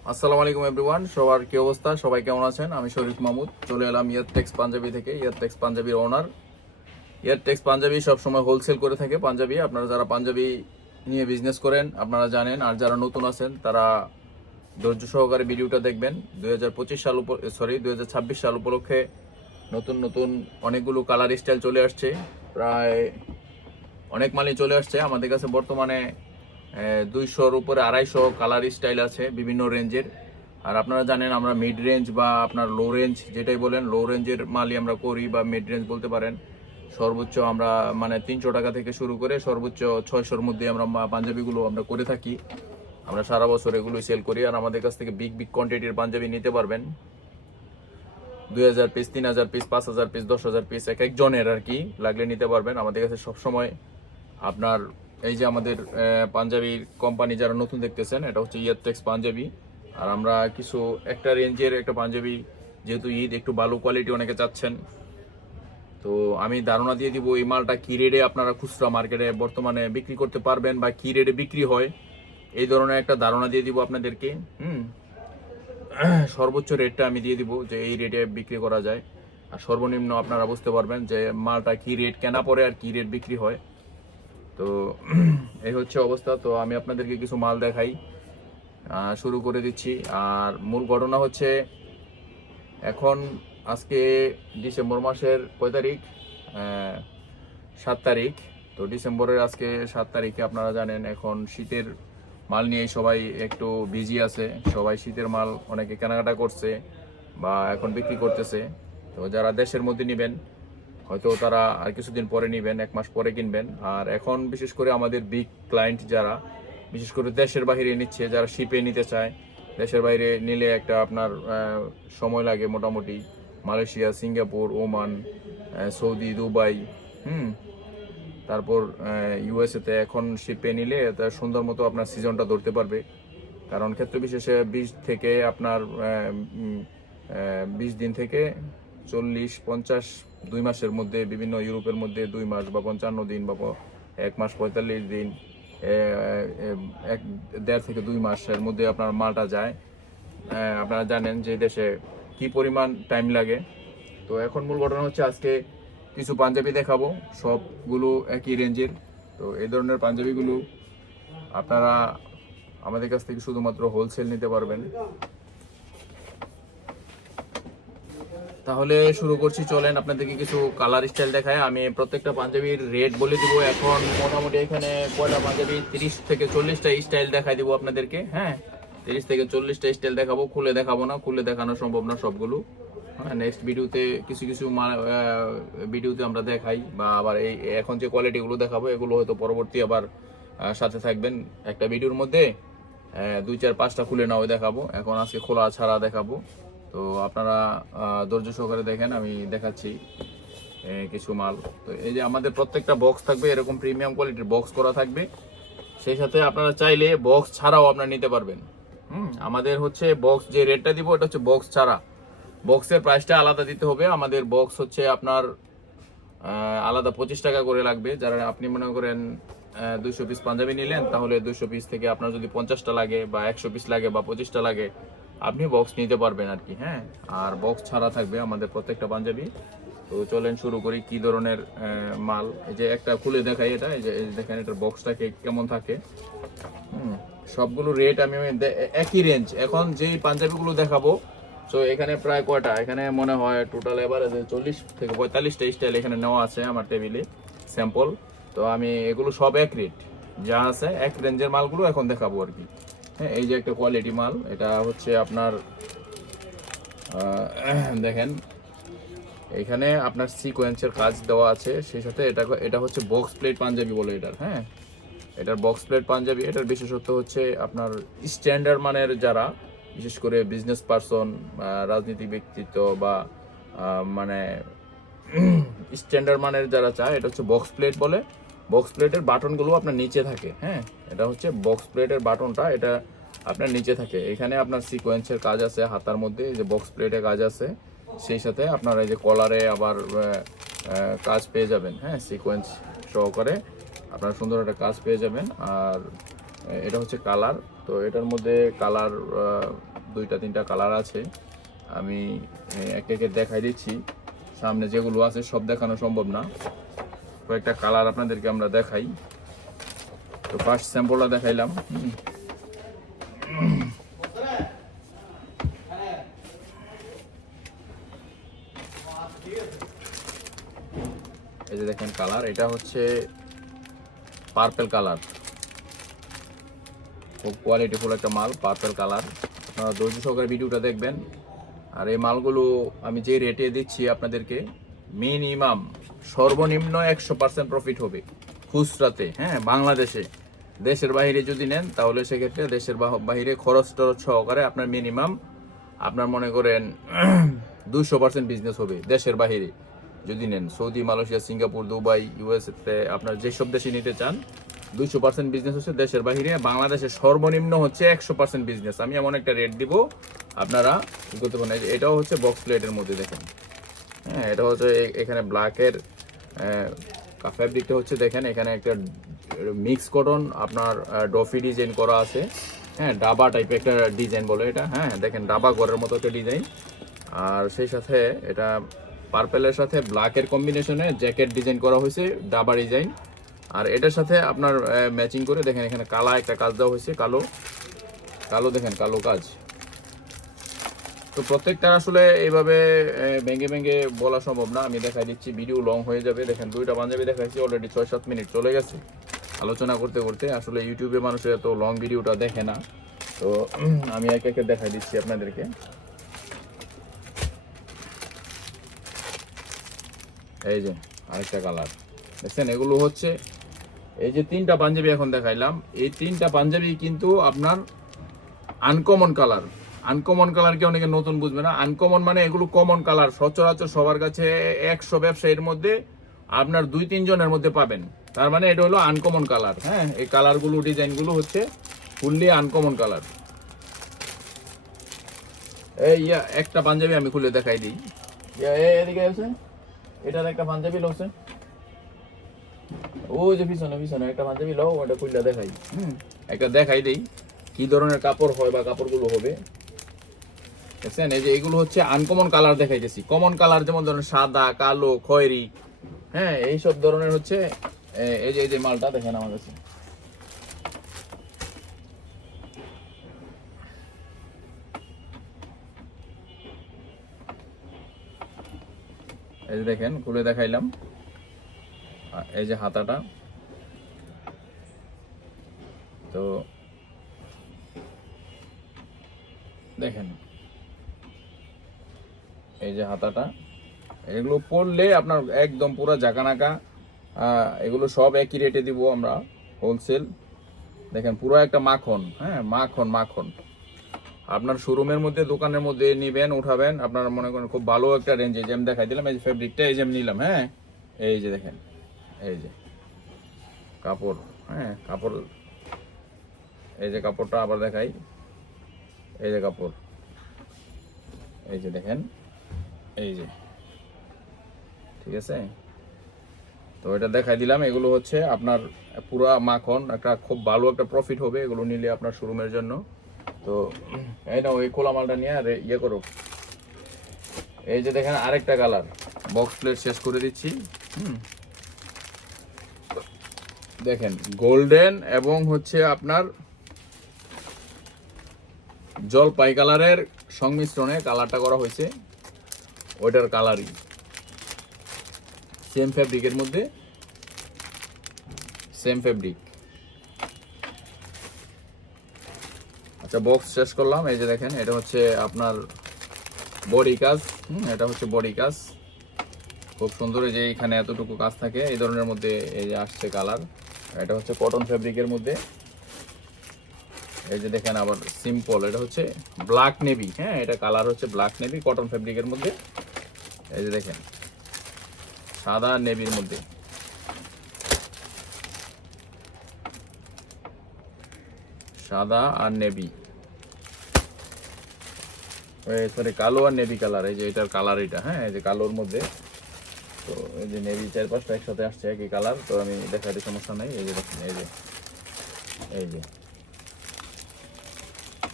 আসসালামু আলাইকুম এভরিওয়ান, সবার কি অবস্থা? সবাই কেমন আছেন? আমি শরীফ মাহমুদ চলে এলাম ইয়ারটেক্স পাঞ্জাবি থেকে। ইয়ারটেক্স পাঞ্জাবির ওনার। ইয়ারটেক্স পাঞ্জাবি সবসময় হোলসেল করে থাকে পাঞ্জাবি। আপনারা যারা পাঞ্জাবি নিয়ে বিজনেস করেন আপনারা জানেন, আর যারা নতুন আছেন তারা ধৈর্য সহকারে ভিডিওটা দেখবেন। 2026 সাল উপলক্ষে নতুন নতুন অনেকগুলো কালার স্টাইল চলে আসছে। প্রায় অনেক মালই চলে আসছে আমাদের কাছে বর্তমানে। 200-র উপরে 250 কালার স্টাইল আছে বিভিন্ন রেঞ্জের। আর আপনারা জানেন আমরা মিড রেঞ্জ বা আপনার লো রেঞ্জ যেটাই বলেন, লো রেঞ্জের মালই আমরা করি বা মিড রেঞ্জ বলতে পারেন। সর্বোচ্চ আমরা মানে 300 টাকা থেকে শুরু করে সর্বোচ্চ 600-র মধ্যে আমরা পাঞ্জাবিগুলো আমরা করে থাকি। আমরা সারা বছর এগুলোই সেল করি। আর আমাদের কাছ থেকে বিগ বিগ কোয়ান্টিটির পাঞ্জাবি নিতে পারবেন। 2000 পিস, 3000 পিস, 5000 পিস, 10,000 পিস এক একজনের আর কি লাগলে নিতে পারবেন। আমাদের কাছে সবসময় আপনার এই যে আমাদের পাঞ্জাবির কোম্পানি যারা নতুন দেখতেছেন, এটা হচ্ছে ইয়ারটেক্স পাঞ্জাবি। আর আমরা কিছু একটা রেঞ্জের একটা পাঞ্জাবি, যেহেতু ঈদ একটু ভালো কোয়ালিটি অনেকে চাচ্ছেন, তো আমি ধারণা দিয়ে দিব এই মালটা কি রেটে আপনারা খুচরা মার্কেটে বর্তমানে বিক্রি করতে পারবেন বা কি রেটে বিক্রি হয়, এই ধরনের একটা ধারণা দিয়ে দিব আপনাদেরকে। সর্বোচ্চ রেটটা আমি দিয়ে দিব যে এই রেটে বিক্রি করা যায়। আর সর্বনিম্ন আপনারা বুঝতে পারবেন যে মালটা কি রেট কেনা পড়ে আর কি রেট বিক্রি হয়। তো এই হচ্ছে অবস্থা। তো আমি আপনাদেরকে কিছু মাল দেখাই, শুরু করে দিচ্ছি। আর মূল ঘটনা হচ্ছে এখন আজকে ডিসেম্বর মাসের কয় তারিখ? 7 তারিখ। তো ডিসেম্বরের আজকে 7 তারিখে আপনারা জানেন এখন শীতের মাল নিয়ে সবাই একটু বিজি আছে। সবাই শীতের মাল অনেকে কেনাকাটা করছে বা এখন বিক্রি করতেছে। তো যারা দেশের মধ্যে নেবেন হয়তো তারা আর কিছুদিন পরে নেবেন, 1 মাস পরে কিনবেন। আর এখন বিশেষ করে আমাদের বিগ ক্লায়েন্ট যারা বিশেষ করে দেশের বাইরে নিচ্ছে, যারা শিপে নিতে চায়, দেশের বাইরে নিলে একটা আপনার সময় লাগে মোটামুটি। Malaysia, Singapore, Oman, Saudi, Dubai, তারপর ইউএসএতে এখন শিপে নিলে সুন্দর মতো আপনার সিজনটা ধরতে পারবে। কারণ ক্ষেত্র বিশেষে 20 থেকে আপনার 20 দিন থেকে 40-50 2 মাসের মধ্যে, বিভিন্ন ইউরোপের মধ্যে 2 মাস বা 55 দিন বা 1 মাস 45 দিন, 1.5 থেকে 2 মাসের মধ্যে আপনার মালটা যায়। আপনারা জানেন যে দেশে কি পরিমাণ টাইম লাগে। তো এখন মূল ঘটনা হচ্ছে আজকে কিছু পাঞ্জাবি দেখাবো, সবগুলো একই রেঞ্জের। তো এই ধরনের পাঞ্জাবিগুলো আপনারা আমাদের কাছ থেকে শুধুমাত্র হোলসেল নিতে পারবেন। তাহলে শুরু করছি, চলেন আপনাদেরকে কিছু কালার স্টাইল দেখায়। আমি প্রত্যেকটা পাঞ্জাবির রেট বলে দিব। এখন মোটামুটি এখানে কয়টা পাঞ্জাবি, 30 থেকে 40টা স্টাইল দেখাই দিব আপনাদেরকে। হ্যাঁ, 30 থেকে 40টা স্টাইল দেখাবো, খুলে দেখাবো না, খুলে দেখানো সম্ভব না সবগুলো। হ্যাঁ, নেক্সট ভিডিওতে কিছু কিছু ভিডিওতে আমরা দেখাই, বা আবার এই এখন যে কোয়ালিটিগুলো দেখাবো এগুলো হয়তো পরবর্তী আবার সাথে থাকবেন একটা ভিডিওর মধ্যে। 2-4-5টা খুলে নাও দেখাবো, এখন আজকে খোলা ছাড়া দেখাবো। তো আপনারা ধৈর্য সহকারে দেখেন, আমি দেখাচ্ছি কিছু মাল। তো এই যে আমাদের প্রত্যেকটা বক্স থাকবে এরকম প্রিমিয়াম কোয়ালিটির বক্স করা থাকবে। সেই সাথে আপনারা চাইলে বক্স ছাড়াও আপনারা নিতে পারবেন। আমাদের হচ্ছে বক্স যে রেটটা দিব এটা হচ্ছে বক্স ছাড়া। বক্সের প্রাইসটা আলাদা দিতে হবে। আমাদের বক্স হচ্ছে আপনার আলাদা 25 টাকা করে লাগবে। যারা আপনি মনে করেন 200 পিস পাঞ্জাবি নিলেন, তাহলে 200 পিস থেকে আপনার যদি 50টা লাগে বা 100 পিস লাগে বা 25টা লাগে, আপনি বক্স নিতে পারবেন আর কি। হ্যাঁ, আর বক্স ছাড়া থাকবে আমাদের প্রত্যেকটা পাঞ্জাবি। তো চলেন শুরু করি কি ধরনের মাল। এই যে একটা খুলে দেখাই, এটা এই যে দেখেন এটার বক্সটা কেমন থাকে। সবগুলো রেট আমি একই রেঞ্জ। এখন যেই পাঞ্জাবিগুলো দেখাবো, তো এখানে প্রায় কয়টা, এখানে মনে হয় টোটাল এভারেজ 40 থেকে 45টা স্টাইল এখানে নেওয়া আছে আমার টেবিলে স্যাম্পল। তো আমি এগুলো সব এক রেট যা আছে, এক রেঞ্জের মালগুলো এখন দেখাবো আর কি। হ্যাঁ, এই যে একটা কোয়ালিটি মাল, এটা হচ্ছে আপনার দেখেন এখানে আপনার সিকোয়েন্সের কাজ দেওয়া আছে। সেই সাথে এটা হচ্ছে বক্স প্লেট পাঞ্জাবি বলে এটার। হ্যাঁ, এটার বক্স প্লেট পাঞ্জাবি। এটার বিশেষত্ব হচ্ছে আপনার স্ট্যান্ডার্ড মানের যারা বিশেষ করে বিজনেস পারসন, রাজনীতি ব্যক্তিত্ব বা মানে স্ট্যান্ডার্ড মানের যারা চায়, এটা হচ্ছে বক্স প্লেট বলে। বক্স প্লেটের বাটনগুলো আপনার নিচে থাকে। হ্যাঁ, এটা হচ্ছে বক্স প্লেটের বাটনটা, এটা আপনার নিচে থাকে। এখানে আপনার সিকোয়েন্সের কাজ আছে হাতার মধ্যে, এই যে বক্স প্লেটের কাজ আছে। সেই সাথে আপনার এই যে কলারে আবার কাজ পেয়ে যাবেন। হ্যাঁ, সিকোয়েন্স সহকারে আপনারা সুন্দর একটা কাজ পেয়ে যাবেন। আর এটা হচ্ছে কালার। তো এটার মধ্যে কালার 2টা 3টা কালার আছে, আমি এক একে দেখাই দিচ্ছি। সামনে যেগুলো আছে সব দেখানো সম্ভব না, কয়েকটা কালার আপনাদেরকে আমরা দেখাই। তো ফার্স্ট স্যাম্পলটা দেখাইলাম। এই যে দেখেন কালার, এটা হচ্ছে পার্পল কালার, খুব কোয়ালিটিফুল একটা মাল, পার্পল কালার। আপনারা ধৈর্য সহকারে ভিডিওটা দেখবেন। আর এই মালগুলো আমি যে রেটে দিচ্ছি আপনাদেরকে, মিনিমাম সর্বনিম্ন 100% প্রফিট হবে খুচরাতে, হ্যাঁ বাংলাদেশে। দেশের বাইরে যদি নেন তাহলে সেক্ষেত্রে দেশের বাইরে খরচ টরচ সহকারে আপনার মিনিমাম আপনার মনে করেন 200% বিজনেস হবে দেশের বাইরে যদি নেন। সৌদি, মালয়েশিয়া, সিঙ্গাপুর, দুবাই, ইউএসএতে আপনার যেসব দেশে নিতে চান 200% বিজনেস হচ্ছে দেশের বাইরে। বাংলাদেশে সর্বনিম্ন হচ্ছে 100% বিজনেস। আমি এমন একটা রেট দিব আপনারা কি করতে পারেন। এটাও হচ্ছে বক্স প্লেটের মধ্যে দেখেন, হ্যাঁ এটা হচ্ছে এখানে ব্ল্যাকের ফ্যাব্রিকটা হচ্ছে দেখেন, এখানে একটা মিক্স কটন আপনার ডফি ডিজাইন করা আছে, হ্যাঁ ডাবা টাইপের একটা ডিজাইন বলে এটা, হ্যাঁ দেখেন ডাবা ঘরের মতো একটা ডিজাইন। আর সেই সাথে এটা পার্পেলের সাথে ব্ল্যাকের কম্বিনেশনে জ্যাকেট ডিজাইন করা হয়েছে, ডাবা ডিজাইন। আর এটার সাথে আপনার ম্যাচিং করে দেখেন এখানে কালা একটা কাজ দেওয়া হয়েছে, কালো কালো দেখেন কালো কাজ। তো প্রত্যেকটা আসলে এইভাবে ভেঙে ভেঙে বলা সম্ভব না, আমি দেখাই দিচ্ছি, ভিডিও লং হয়ে যাবে। দেখেন 2টা পাঞ্জাবি দেখাইছি, অলরেডি 6-7 মিনিট চলে গেছে আলোচনা করতে করতে। আসলে ইউটিউবে মানুষ এত লং ভিডিওটা দেখে না, তো আমি এক একে দেখাই দিচ্ছি আপনাদেরকে। এই যে আরেকটা কালার দেখছেন, এগুলো হচ্ছে এই যে 3টা পাঞ্জাবি এখন দেখাইলাম, এই 3টা পাঞ্জাবি কিন্তু আপনার আনকমন কালার। আনকমন কালারকে অনেকে নতুন বুঝবে না, আনকমন মানে এগুলো কমন কালার, সচরাচর সবার কাছে 100 ব্যবসায়ীর মধ্যে আপনার 2-3 জনের মধ্যে পাবেন, তার মানে এটা হলো আনকমন কালার। হ্যাঁ এই কালারগুলো ডিজাইনগুলো হচ্ছে ফুললি আনকমন কালার। এই একটা পাঞ্জাবি আমি খুলে দেখাই দিই, এদিকে আছে, এটার একটা পাঞ্জাবি লছে, ও যে পিছনে পিছনে একটা পাঞ্জাবি লও, ওটা খুলে দেখাই। একটা দেখাই দিই কি ধরনের কাপড় হয় বা কাপড়গুলো হবে, দেখছেন। এই যে এগুলো হচ্ছে আনকমন কালার দেখাইতেছি। কমন কালার যেমন ধরেন সাদা, কালো, খয়েরি, হ্যাঁ এইসব ধরনের হচ্ছে এই যে মালটা দেখেন আমার কাছে, এই যে দেখেন খুলে দেখাইলাম। এই যে হাতাটা, তো দেখেন এই যে হাতাটা, এগুলো পরলে আপনার একদম পুরো জাকানাকা। এগুলো সব একই রেটে দিব আমরা হোলসেল। দেখেন পুরো একটা মাখন, হ্যাঁ মাখন মাখন। আপনার শোরুমের মধ্যে দোকানের মধ্যে নিবেন, উঠাবেন, আপনারা মনে করেন খুব ভালো একটা রেঞ্জে। যে আমি দেখাই দিলাম এই যে ফেব্রিকটা, এই যে আমি নিলাম, হ্যাঁ এই যে দেখেন এই যে কাপড়, হ্যাঁ কাপড়, এই যে কাপড়টা আবার দেখাই, এই যে কাপড়, এই যে দেখেন এই যে, ঠিক আছে। তো এটা দেখাই দিলাম, এগুলো হচ্ছে আপনার পুরা মাখন, একটা খুব ভালো একটা প্রফিট হবে এগুলো নিলে আপনার শোরুমের জন্য। তো এই না ওই খোলা মালটা নিয়ে আর ইয়ে করো। এই যে দেখেন আরেকটা কালার, বক্স প্লেট শেষ করে দিচ্ছি। দেখেন গোল্ডেন এবং হচ্ছে আপনার জলপাই কালারের সংমিশ্রণে কালারটা করা হয়েছে, ওইটার কালারই সেম ফ্যাব্রিকের মধ্যে, সেম ফ্যাব্রিক। আচ্ছা বক্স শেষ করলাম। এই যে দেখেন এটা হচ্ছে আপনার বডি কাজ, এটা হচ্ছে বডি কাজ, খুব সুন্দর। এই যে এখানে এতটুকু কাজ থাকে, এই ধরনের মধ্যে এই যে আসছে কালার। এটা হচ্ছে কটন ফ্যাব্রিকের মধ্যে। এই যে দেখেন আবার সিম্পল, এটা হচ্ছে ব্ল্যাক নেভি, হ্যাঁ এটা কালার হচ্ছে ব্ল্যাক নেভি কটন ফ্যাব্রিকের মধ্যে। এই যে দেখেন সাদা নেভির মধ্যে, সাদা আর নেভি, সরি কালো আর নেভি কালার। এই যে এটার কালার এটা, হ্যাঁ এই যে কালোর মধ্যে, তো এই যে নেভি 4-5টা একসাথে আসছে একই কালার। তো আমি দেখাতে সমস্যা নেই। এই যে দেখেন এই যে এই যে, তো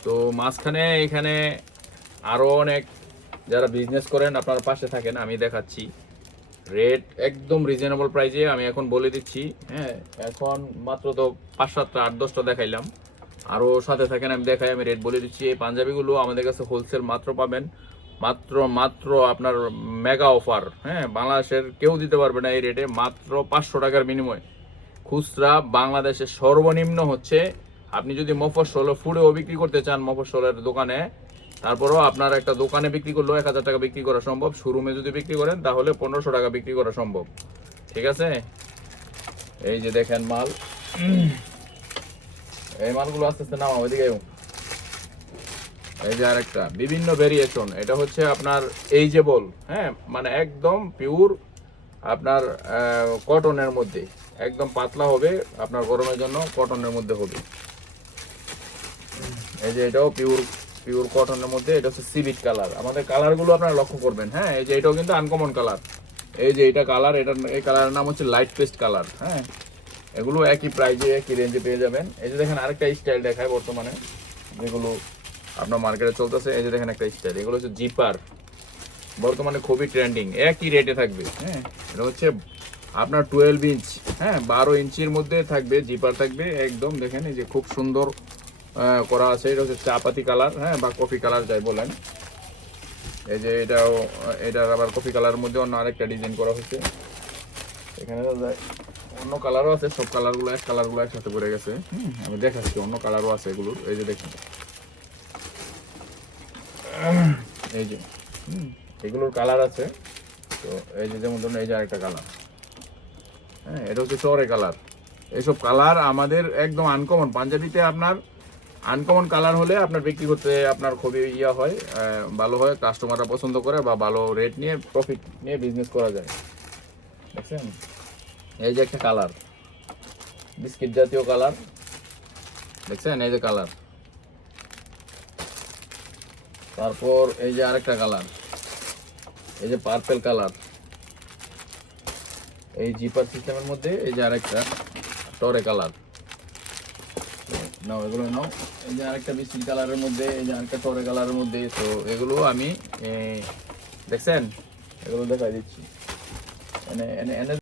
তো মাঝখানে এখানে আরো অনেক যারা বিজনেস করেন আপনার পাশে থাকেন, আমি দেখাচ্ছি রেট একদম রিজনেবল প্রাইসে আমি এখন বলে দিচ্ছি। হ্যাঁ, এখন মাত্র তো 5-7টা 8-10টা দেখাইলাম, আরও সাথে থাকেন আমি দেখাই, আমি রেট বলে দিচ্ছি। এই পাঞ্জাবিগুলো আমাদের কাছে হোলসেল মাত্র পাবেন মাত্র মাত্র আপনার মেগা অফার। হ্যাঁ, বাংলাদেশের কেউ দিতে পারবে না এই রেটে, মাত্র 500 টাকার বিনিময়ে। খুচরা বাংলাদেশের সর্বনিম্ন হচ্ছে, আপনি যদি মফস্বল ফুডেও বিক্রি করতে চান মফস্বলের দোকানে, তারপরেও আপনার একটা দোকানে বিক্রি করলেও 1000 টাকা বিক্রি করা সম্ভব। শোরুমে যদি বিক্রি করেন তাহলে 1500 টাকা বিক্রি করা সম্ভব। ঠিক আছে, এই যে দেখেন মাল, এই মালগুলো আস্তে আস্তে নামা ওইদিকে। এই যে আরেকটা বিভিন্ন ভেরিয়েশন, এটা হচ্ছে আপনার এই যে বল, হ্যাঁ মানে একদম পিওর আপনার কটনের মধ্যে, একদম পাতলা হবে, আপনার গরমের জন্য কটনের মধ্যে হবে। এই যে এটাও পিওর পিওর কটনের মধ্যে, এটা হচ্ছে সিভিট কালার। আমাদের কালারগুলো আপনারা লক্ষ্য করবেন। হ্যাঁ, এই যে এটাও কিন্তু আনকমন কালার। এই যে এটা কালার, এটা এই কালারের নাম হচ্ছে লাইট পেস্ট কালার। হ্যাঁ, এগুলো একই প্রাইজে একই রেঞ্জে পেয়ে যাবেন। এই যে দেখেন আরেকটা স্টাইল দেখায় বর্তমানে, যেগুলো আপনার মার্কেটে চলতেছে। এই যে দেখেন একটা স্টাইল, এগুলো হচ্ছে জিপার, বর্তমানে খুবই ট্রেন্ডিং, একই রেটে থাকবে। হ্যাঁ, এটা হচ্ছে আপনার 12 ইঞ্চ, হ্যাঁ 12 ইঞ্চির মধ্যে থাকবে, জিপার থাকবে একদম। দেখেন এই যে খুব সুন্দর করা আছে, এটা হচ্ছে চাপাতি কালার, হ্যাঁ বা কফি কালার যাই বলেন। এই যে এটাও, এটার আবার কফি কালারের মধ্যে অন্য আরেকটা ডিজাইন করা হয়েছে। এখানে অন্য কালারও আছে, সব কালারগুলো কালারগুলো একসাথে পড়ে গেছে। আমি দেখাচ্ছি অন্য কালারও আছে এগুলোর। এই যে দেখুন, এই যে এগুলোর কালার আছে। তো এই যে যেমন ধরুন এই যে আরেকটা কালার, হ্যাঁ এটা হচ্ছে চরে কালার। এইসব কালার আমাদের একদম আনকমন। পাঞ্জাবিতে আপনার আনকমন কালার হলে আপনার বিক্রি করতে আপনার খুবই হয়, ভালো হয়, কাস্টমাররা পছন্দ করে বা ভালো রেট নিয়ে প্রফিট নিয়ে বিজনেস করা যায়। দেখছেন এই যে একটা কালার, বিস্কিট জাতীয় কালার, দেখছেন এই যে কালার। তারপর এই যে আরেকটা কালার, এই যে পার্পল কালার, এই জিপার সিস্টেমের মধ্যে এই যে আরেকটা টরে কালার। নাও এগুলো নাও। এই যে আরেকটা বিস্কিট কালারের মধ্যে, এই যে আরেকটা টরে কালারের মধ্যে। তো এগুলো আমি দেখছেন, এগুলো দেখাই দিচ্ছি। এনে এনে এনে